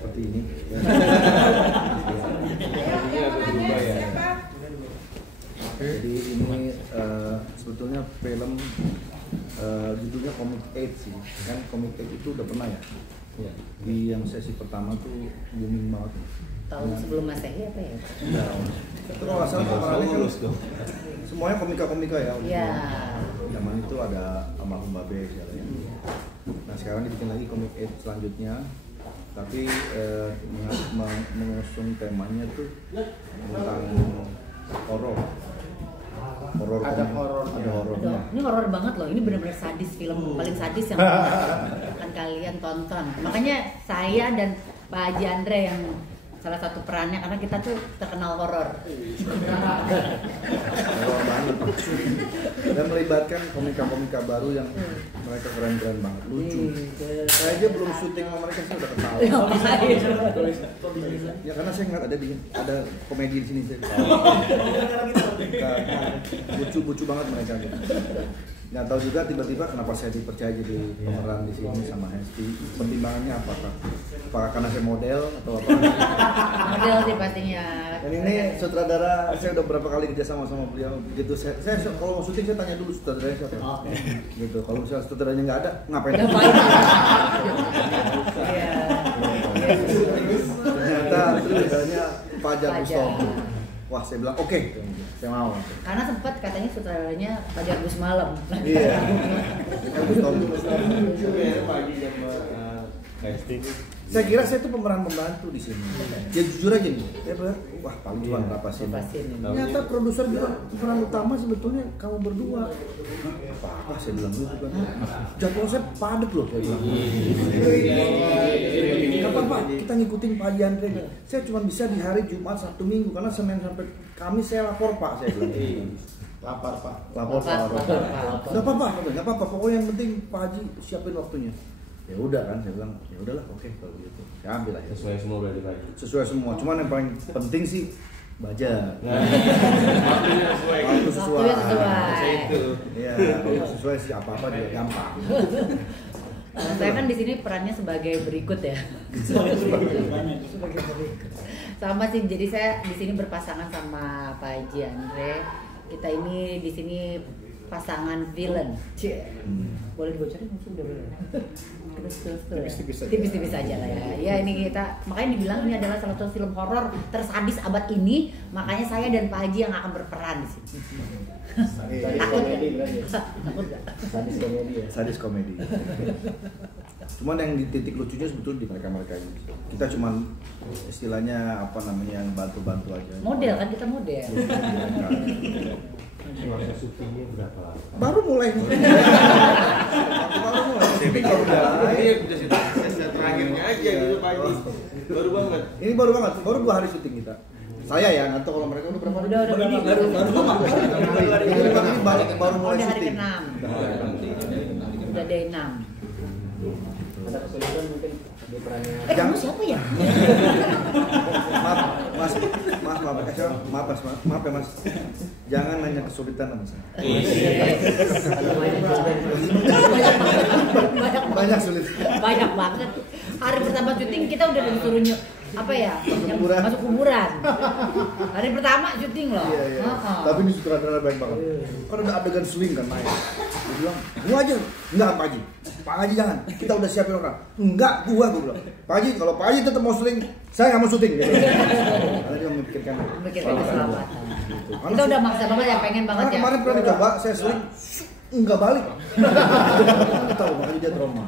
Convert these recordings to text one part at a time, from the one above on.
Seperti ini. Jadi ini sebetulnya film judulnya Comic 8 sih. Kan Comic 8 itu udah pernah ya? Ya. Di yang sesi pertama tuh booming banget. Tahun sebelum Masehi apa ya? Ya. Itu kalau nggak salah pemerannya kan semuanya komika-komika ya. Iya. Zaman itu ada almarhum Babe segalanya. Nah sekarang dibikin lagi Comic 8 selanjutnya. Tapi mengusung temanya tuh tentang horor. Ada horornya. Ini horor banget loh. Ini benar-benar sadis, film paling sadis yang akan kalian tonton. Makanya saya dan Pak Haji Andre yang salah satu perannya, karena kita tuh terkenal horor. Horor banget. Dan melibatkan komika-komika baru yang mereka keren-keren banget, lucu. Saya aja belum syuting sama mereka sih udah kenal. Ya karena saya nggak ada komedi di sini saya. Lucu banget mereka gitu. Nggak tahu juga tiba-tiba kenapa saya dipercaya jadi pemeran di sini sama Hesti. Pertimbangannya apakah karena saya model atau apa? Model sih pastinya. Dan ini sutradara, saya udah berapa kali kerja sama beliau. Gitu saya kalau mau syuting saya tanya dulu sutradaranya siapa. Gitu. Kalau misalnya sutradaranya nggak ada, ngapain? Iya. Ternyata sutradaranya Fajar Bustomi. Wah, saya bilang oke, saya mau. Karena sempat katanya sutradaranya Fajar Gus Malam. Iya. Bustomi. Saya kira saya tuh pemeran pembantu di sini. Ya jujur aja nih, ya benar. Wah paling cuma berapa sih? Ternyata produser bilang pemeran utama sebetulnya kamu berdua. Apa saya bilang gitu kan? Jadwal saya padat loh saya bilang. Gak apa-apa, kita ngikutin Pak Haji Andre. Saya cuma bisa di hari Jumat, Sabtu, Minggu karena Senin sampai Kamis saya lapor Pak, saya bilang. Lapar Pak. Lapor Pak. Gak apa-apa. Pokoknya yang penting Pak Haji siapin waktunya. Ya udah kan, saya bilang ya udahlah oke kalau gitu saya ambil aja. Sesuai semua berarti Pak. Sesuai semua, cuman yang paling penting sih budget. Waktu sesuai. Iya, sesuai sih apa juga gampang. Saya kan di sini perannya sebagai berikut ya. Sebagai berikut. Sama sih, jadi saya di sini berpasangan sama Pak Haji Andre. Kita ini di sini pasangan villain. Boleh dibocorin mungkin udah boleh. Tipis-tipis aja lah ya. Ya ini kita makanya dibilang ini adalah salah satu film horor tersadis abad ini. Makanya saya dan Pak Haji yang akan berperan di sini. Takut nggak? Sadis komedi. Cuman yang di titik lucunya sebetulnya di mereka ini. Kita cuman istilahnya apa namanya yang bantu-bantu aja. Model kan kita model. Masa syutingnya berapa lama? Baru mulai. Terakhirnya aja gitu Pak Haji. Baru banget. Ini baru banget. Baru 2 hari syuting kita. Saya ya, atau kalau mereka udah berapa hari? Udah baru Ini baru mulai hari syuting. ke-6. Udah day 6. Ada kesulitan mungkin di perannya. Kamu siapa ya? Maaf ya Mas. Jangan nanya kesulitan sama saya. Banyak sulit. Banyak banget. Hari pertama syuting kita udah disuruh apa ya? Masuk kuburan. Hari pertama syuting loh. Iya. Tapi ini sutradara baik banget. Kan ada adegan seling kan main. Dia bilang, gua aja. Enggak Pak Haji. Pak Haji jangan. Kita udah siapin orang. Enggak, gua bilang. Pak Haji, kalau Pak Haji tetap mau seling, saya nggak mau syuting. Gitu. Karena dia memikirkan keselamatan. Kita udah maksa banget ya, pengen banget ya. Kemarin pernah dicoba, saya seling, enggak balik. Nggak tahu, makanya dia trauma.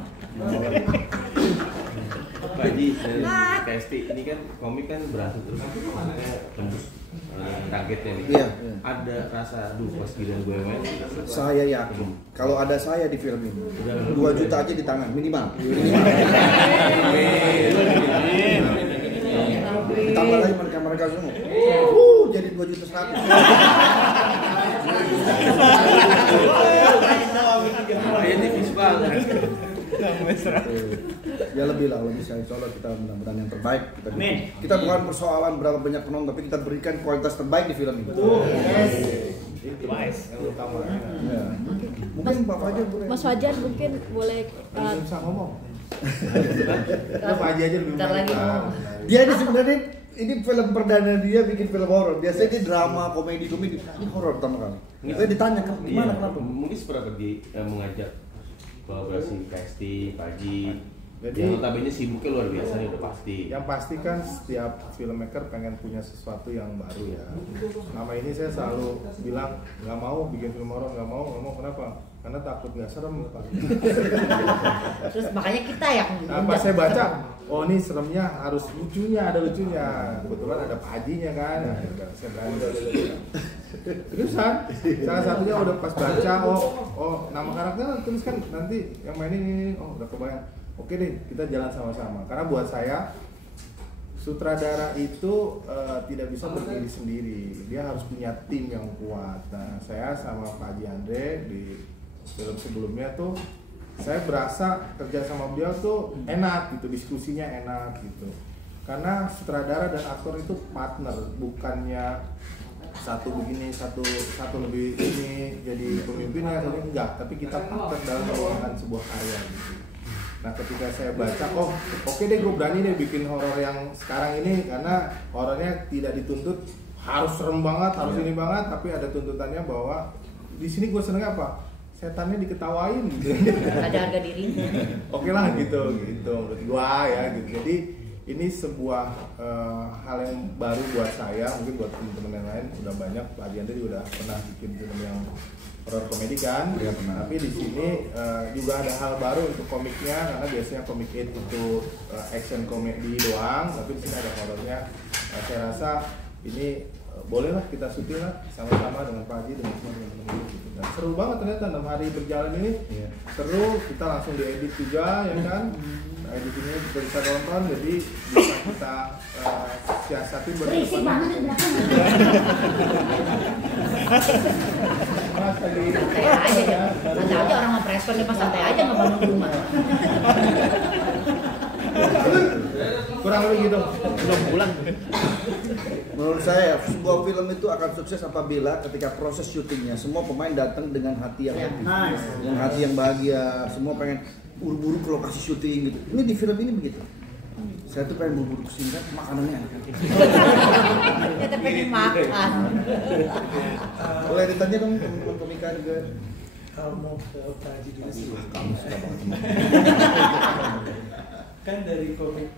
Pak Haji dan Kesti ini kan komik kan berhasil terus kayak tembus targetnya nih. Iya. Ada rasa aduh pas giliran gue main. Saya yakin kalau ada saya di film ini 2 juta aja di tangan minimal. Ditambah lagi mereka semua. Jadi 2 juta 100. Ini tipis banget. Ya lebih lah, kalau bisa insya Allah kita mudah-mudahan yang terbaik. Kita bukan persoalan berapa banyak penonton, tapi kita berikan kualitas terbaik di film ini. Yes. Itu yang utama. Ya. Mungkin Pak Fajar boleh. Mas Fajar mungkin boleh Bisa ngomong. Pak Haji aja lebih Ntar lagi ngomong. Dia ini sebenarnya ini film perdana dia bikin film horor. Biasanya dia drama, komedi. Ini horor pertama kali. Saya ditanya kan gimana kenapa? Mungkin seberapa mengajak kolaborasi KST, Pak Haji. Jadi Yang notabene sibuknya luar biasa nih udah pasti. yang pasti kan setiap filmmaker pengen punya sesuatu yang baru ya. Selama ini saya selalu bilang nggak mau bikin film horor, nggak mau kenapa? Karena takut nggak serem Pak. Terus makanya kita yang Nah, pas saya baca, oh ini seremnya harus lucunya, ada lucunya. Kebetulan ada Pak Hajinya kan, nah, saya berani. Terusan, salah satunya udah pas baca, oh nama karakter terus kan nanti yang mainin ini, oh udah kebayang. Oke deh, kita jalan sama-sama. Karena buat saya sutradara itu tidak bisa berdiri sendiri, dia harus punya tim yang kuat. Nah, saya sama Pak Haji Andre di film sebelumnya tuh saya berasa kerja sama beliau tuh enak gitu, diskusinya enak gitu. Karena sutradara dan aktor itu partner, bukannya satu begini, satu lebih ini jadi pemimpinnya, satu enggak, tapi kita partner dalam mengembangkan sebuah karya gitu. Nah ketika saya baca, oke deh gue berani deh bikin horor yang sekarang ini, karena horornya tidak dituntut harus serem banget, harus ini banget, tapi ada tuntutannya bahwa di sini gue seneng apa? Setannya diketawain gitu. ada harga dirinya. Oke lah gitu menurut gua ya gitu. Jadi ini sebuah hal yang baru buat saya, mungkin buat teman-teman yang lain udah banyak. Pak Haji Andre juga udah pernah bikin film yang horror komedi kan. Ya, pernah. Tapi di sini juga ada hal baru untuk komiknya, karena biasanya komik itu action komedi doang, tapi di sini ada horornya. Nah, saya rasa ini bolehlah kita syuting lah sama-sama dengan Pak Haji, dengan semua teman-teman gitu. Dan seru banget ternyata 6 hari berjalan ini. Iya. Seru, kita langsung diedit juga ya kan. Nah, editingnya juga bisa nonton, jadi bisa kita siasati Berisik banget di belakang. Mas lagi Santai aja ya. Santai aja orang mau preskon dia pas santai aja ngebangun rumah. kurang lebih gitu. Belum pulang. Menurut saya sebuah film itu akan sukses apabila ketika proses syutingnya semua pemain datang dengan hati yang happy, dengan hati yang bahagia, semua pengen buru-buru ke lokasi syuting gitu. Ini di film ini begitu. Saya tuh pengen buru-buru kesini kan, makanannya enak. Kita pengen makan. Boleh ditanya dong teman-teman komika juga. Kalau mau ke Pak Haji dulu sih. Kamu suka banget sama. Kan dari komik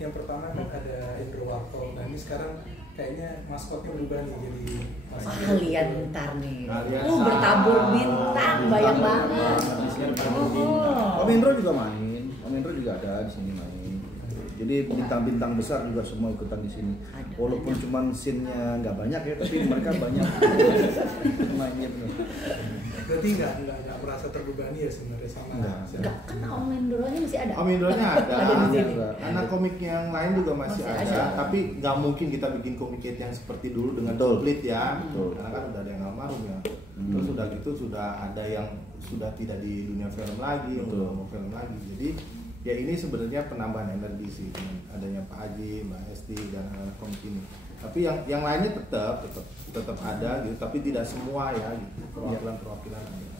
yang pertama kan ada Indro Warkol. Nah ini sekarang kayaknya maskotnya berubah nih jadi Kalian ntar nih. Kalian Bertabur bintang, bayang banget. Om Indro juga main, Om Indro juga ada di sini main. Jadi bintang-bintang besar juga semua ikutan di sini. Walaupun cuma scene-nya nggak banyak ya, tapi mereka banyak mainnya benar. berarti nggak merasa terbebani ya sebenarnya sama. Enggak, kan Om Indronya masih ada. Om Indronya ada, Ada di sini. anak komik yang lain juga masih Masih ada, ada. tapi nggak mungkin kita bikin komik yang seperti dulu dengan Betul. komplit ya. Betul. Karena kan udah ada yang almarhum ya. Terus sudah gitu sudah ada yang sudah tidak di dunia film lagi, Betul. udah mau film lagi. Jadi ya ini sebenarnya penambahan energi sih dengan adanya Pak Haji, Mbak Esti dan anak komik ini. Tapi yang lainnya tetap ada gitu, tapi tidak semua ya gitu. Perwakilan ada.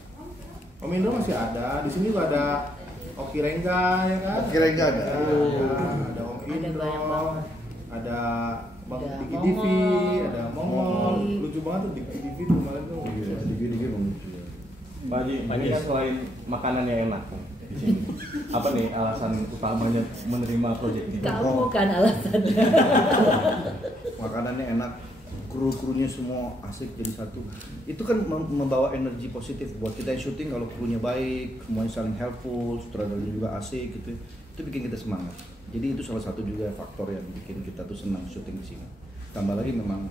Om Indro masih ada, di sini juga ada Oki Rengga ya kan? Oki Rengga ada. Ada Om Ada Indro, banyak banget. ada Bang Ada Diki Divi, Mongol. ada Mongol. Lucu banget tuh Diki Divi tuh kemarin tuh. Iya, dikit-dikit Bang. Pak Haji, ini kan selain makanan yang enak di sini, apa nih alasan utamanya menerima proyek ini? Kamu kan alasannya. Makanannya enak, kru-krunya semua asik jadi satu. Itu kan membawa energi positif buat kita yang syuting. Kalau krunya baik, semuanya saling helpful, sutradaranya juga asik gitu, itu bikin kita semangat. Jadi itu salah satu juga faktor yang bikin kita tuh senang syuting di sini. Tambah lagi memang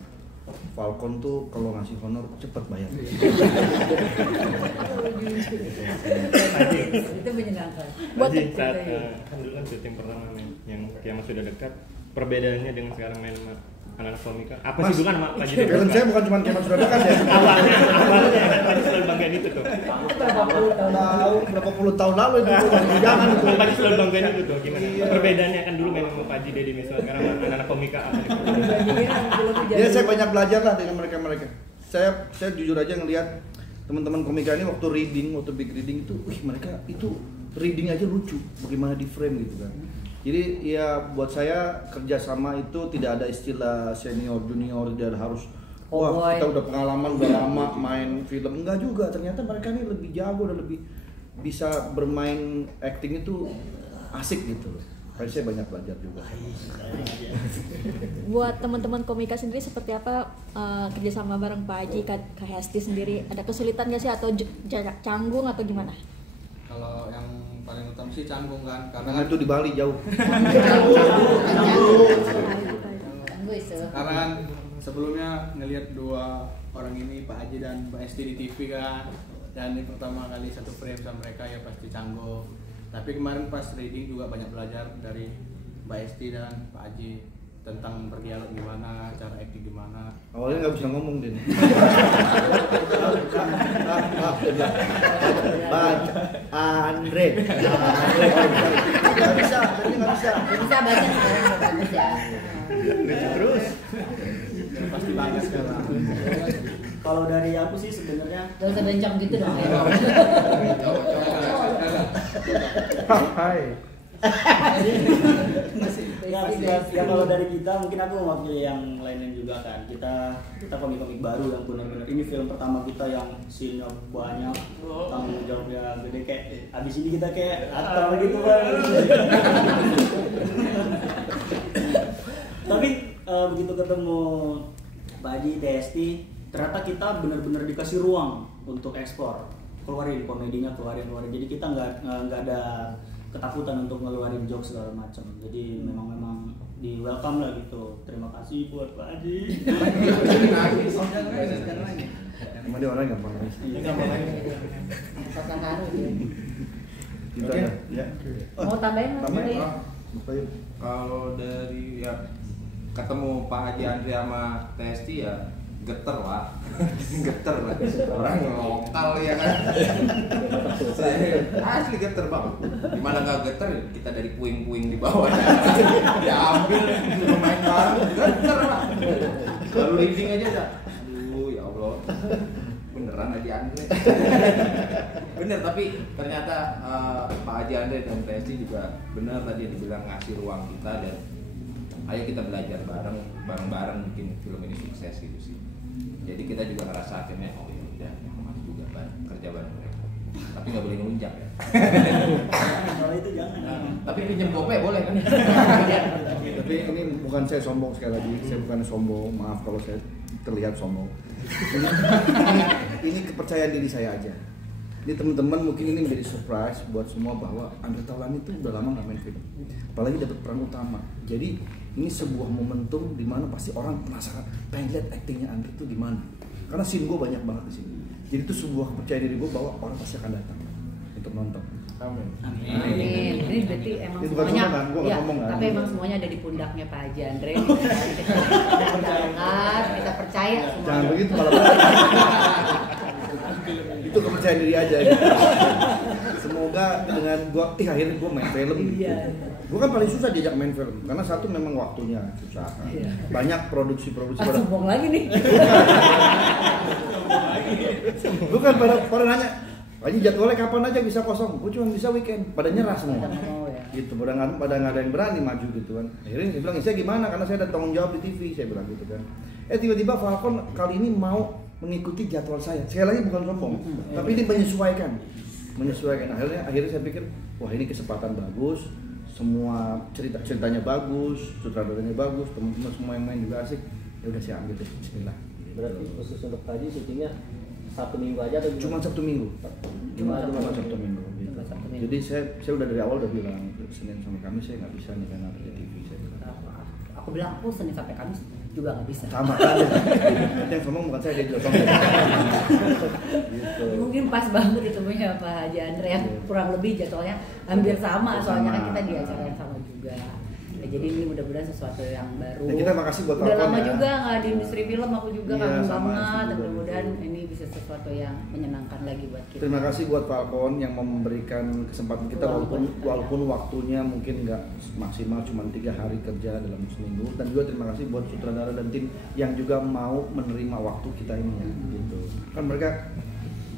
Falcon tuh kalau ngasih honor cepet bayar. Itu menyenangkan. Buat Haji, itu saat ya. kan dulu kan syuting pertama nih yang sudah dekat, perbedaannya dengan sekarang main anak-anak komika. Apa sih bukan sama Pak Haji? Film saya bukan cuma Kemal sudah dekat ya. Awalnya Pak Haji selalu banggain itu tuh. Berapa puluh tahun lalu itu jangan itu. Pak Haji selalu banggain itu tuh. Gimana? Perbedaannya kan dulu memang sama Pak Haji Deddy Miswar, sekarang anak-anak komika apa nih? Ya saya banyak belajar lah dengan mereka. Saya jujur aja ngelihat teman-teman komika ini waktu big reading itu, mereka itu reading aja lucu, bagaimana di frame gitu kan. Jadi ya buat saya kerjasama itu tidak ada istilah senior junior, tidak harus kita udah pengalaman udah lama main film, enggak juga. Ternyata mereka ini lebih jago dan lebih bisa bermain acting itu asik gitu loh. Saya banyak belajar juga. Buat teman-teman komika sendiri seperti apa kerjasama bareng Pak Haji, Kak Hesti sendiri? Ada kesulitan nggak sih atau jarak canggung atau gimana? Kalau yang paling utama sih canggung kan, karena itu di Bali jauh. Karena kan sebelumnya ngelihat dua orang ini, Pak Haji dan Mbak Esti di TV kan, dan ini pertama kali satu frame sama mereka ya pasti canggung. Tapi kemarin pas reading juga banyak belajar dari Mbak Esti dan Pak Haji tentang berdialog gimana, cara acting gimana. Awalnya nggak bisa ngomong Din. Baca Andre. Nggak bisa. Bisa baca sekarang udah bagus ya. Terus. Ya, pasti bangga sekarang. Kalau dari aku sih sebenarnya Gak usah bencong gitu dong ya. Hai. ya kalau dari kita mungkin aku mewakili yang lainnya juga kan. Kita komik-komik baru yang benar-benar ini film pertama kita yang scene-nya banyak, tanggung jawabnya gede, kayak abis ini kita kayak atau gitu Bang. Tapi begitu ketemu Pak Haji, Testi, ternyata kita benar-benar dikasih ruang untuk ekspor, keluarin komedinya, keluarin. Jadi kita nggak ada ketakutan untuk ngeluarin jokes segala macam. Jadi memang di welcome lah gitu. Terima kasih buat Pak Haji. Emang dia orang gampang nangis. Kota haru ya. Oke. Ya. Mau tambahin Mas? Kalau dari ya ketemu Pak Haji Andre sama Testi ya geter lah orang lokal ya kan. Asli geter banget. Gimana nggak geter, kita dari puing-puing di bawah ya ambil suruh main bareng, geter lah. Baru reading aja dah, aduh ya Allah, beneran Haji Andre. Bener, tapi ternyata Pak Haji Andre dan Testi juga bener tadi dibilang ngasih ruang kita, dan ayo kita belajar bareng-bareng bikin film ini sukses gitu sih. Jadi kita juga ngerasa akhirnya oh ya udah enak juga kerja bareng mereka. Tapi nggak boleh nunjak ya. Kalau itu jangan. Tapi pinjam GoPay boleh kan? Tapi ini bukan saya sombong, sekali lagi saya bukan sombong, maaf kalau saya terlihat sombong. Ini kepercayaan diri saya aja. Ini teman-teman mungkin ini menjadi surprise buat semua bahwa Andre Taulany itu udah lama nggak main film, apalagi dapat peran utama. Jadi ini sebuah momentum di mana pasti orang penasaran, pengen lihat aktingnya Andre itu gimana. Karena scene gue banyak banget di sini. Jadi itu sebuah kepercayaan diri gue bahwa orang pasti akan datang untuk nonton. Amin. Amin. Ini berarti emang Itu bukan semuanya, kan? Gua ya, ngomong kan? tapi emang semuanya ada di pundaknya Pak Haji Andre. Kita percaya semua. Jangan begitu kalau itu kepercayaan diri aja. Gitu. Semoga dengan gua akhirnya gua main film. Gitu. Gua kan paling susah diajak main film karena satu memang waktunya susah. Banyak produksi-produksi. Sombong lagi nih. Bukan pada nanya, Haji jadwalnya kapan aja bisa kosong? Gue cuma bisa weekend. Pada nyerah semua. Gitu, pada nggak ada yang berani maju gitu kan. Akhirnya dia bilang, saya gimana? Karena saya ada tanggung jawab di TV, saya bilang gitu kan. Tiba-tiba Falcon kali ini mau mengikuti jadwal saya. Sekali lagi bukan sombong, tapi ini menyesuaikan. Akhirnya saya pikir, wah ini kesempatan bagus. Semua ceritanya bagus, sutradaranya bagus, teman-teman semua yang main juga asik. Ya udah saya ambil deh, bismillah. Berarti khusus untuk tadi syutingnya Sabtu Minggu aja atau Cuma Sabtu Minggu. Cuma Sabtu Minggu. Gitu. Jadi saya udah dari awal udah bilang Senin sampai Kamis saya nggak bisa nih karena ada TV. Saya bilang. Aku bilang aku Senin sampai Kamis juga nggak bisa. Sama aja. Yang ngomong bukan saya, dia juga ngomong. Gitu. Mungkin pas banget ditemunya Pak Haji Andre yang kurang lebih jadwalnya hampir sama, soalnya kan kita di acara yang sama juga. Jadi ini mudah-mudahan sesuatu yang baru. Nah, kita makasih buat udah Falcon lama ya. juga nggak di industri film, aku juga Iya, kangen sama, banget. juga Mudah-mudahan gitu. ini bisa sesuatu yang menyenangkan lagi buat kita. Terima kasih buat Falcon yang memberikan kesempatan kita walaupun waktunya mungkin nggak maksimal, cuma 3 hari kerja dalam seminggu. Dan juga terima kasih buat sutradara dan tim yang juga mau menerima waktu kita ini ya, gitu. Kan mereka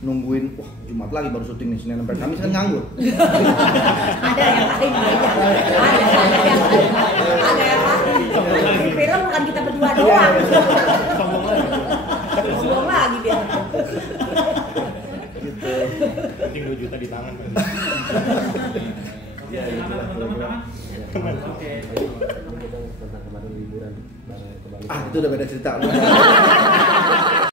nungguin, wah Jumat lagi baru syuting nih, Senin sampai Kamis kan nganggur. Ada yang lain aja. Ada yang lain. Di film bukan kita berdua doang. Sombong lagi dia. Gitu. Penting 2 juta di tangan. Ya itulah kira-kira. Tentang kemarin liburan bareng ke Bali. Ah itu udah beda cerita.